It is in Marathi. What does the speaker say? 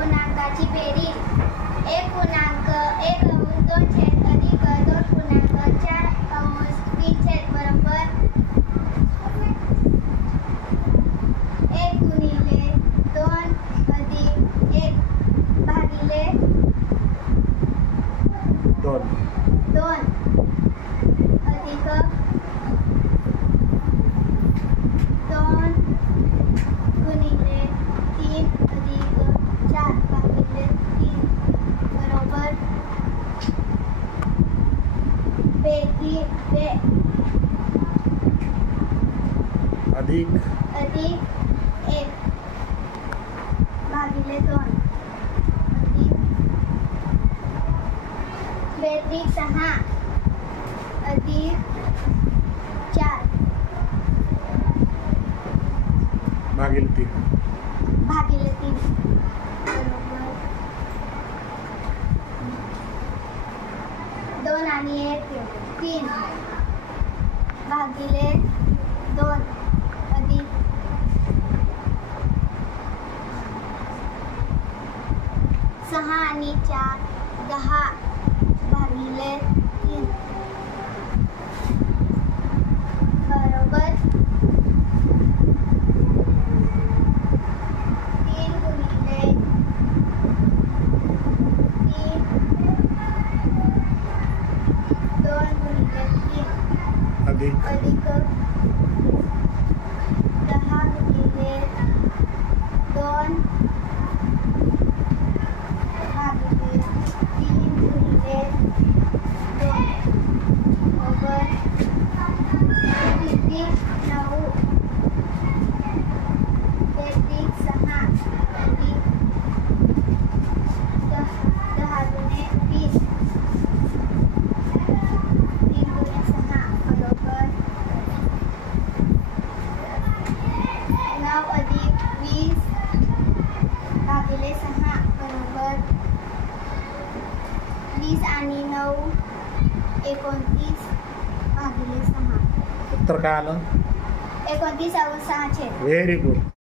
पूर्णांकाची बेरीज 1.1/2 अधिक 2.4/3 बरोबर 1 × 2 + 1 भागिले 2 अधिक 2 × 3 अधिक 4 भागिले 3 बरोबर अधिक 1 भागिले 2 अधिक 6 अधिक 4 भागिले 3 बरोबर 2 आणि 1 3 भागिले 2 अधिक 6 आणि 4 10 भागिले 3 बरोबर 3 गुणिले 3 2 गुणिले 3 अधिक 10 गुणिले 2 भागिले 3 गुणिले 2 बरोबर 9 6 अधिक 10 गुणे 20 3 गुणे 6 बरोबर 9 अधिक 20 भागिले 6 बरोबर 20 आणि 9 29 भागिले 6 उत्तर काय आलं? 29/6 व्हेरी गुड.